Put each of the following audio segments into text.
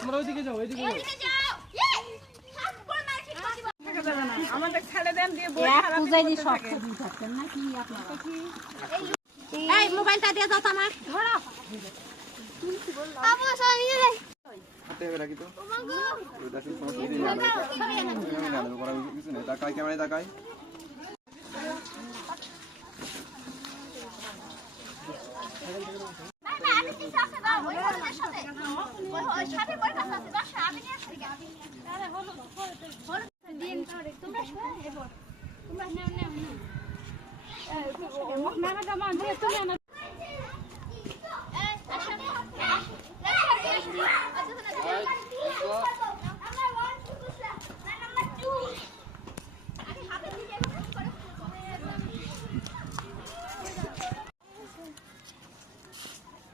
তোমরা ওইদিকে যাও, ওইদিকে যাও। আমাদের ছেড়ে দেন দিয়ে বই খারাপ করে থাকে। এই মোবাইলটা দিয়ে দাও আমার। ধরো। আপু সরি রে। হাতে রাখি তো। ওটা শুধু সমস্যা দিই না। করা কিছু নেই। তাকাই ক্যামেরায় তাকাই।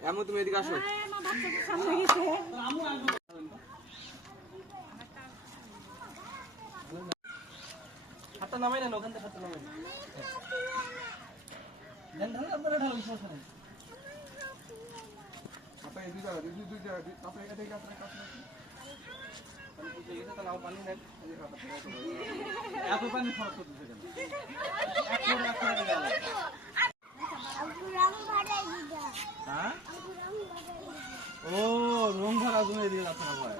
আমু তুমি এদিকে আসো। হাতটা নামাই না, ওখান থেকে হাতটা নামাই না। দেন ঢালো, আপনারা ঢালো, সমস্যা নেই। আপনার এই দুই জায়গা, দুই জায়গা, আপনার এখান থেকে আপনার কাছে পানি পুষে গেছে, তাহলে আমার পানি নেন। এত পানি খরচ করতেছে কেন? হ্যাঁ? ও রং ভরা জন্য এদিকে যাচ্ছে না ভাই।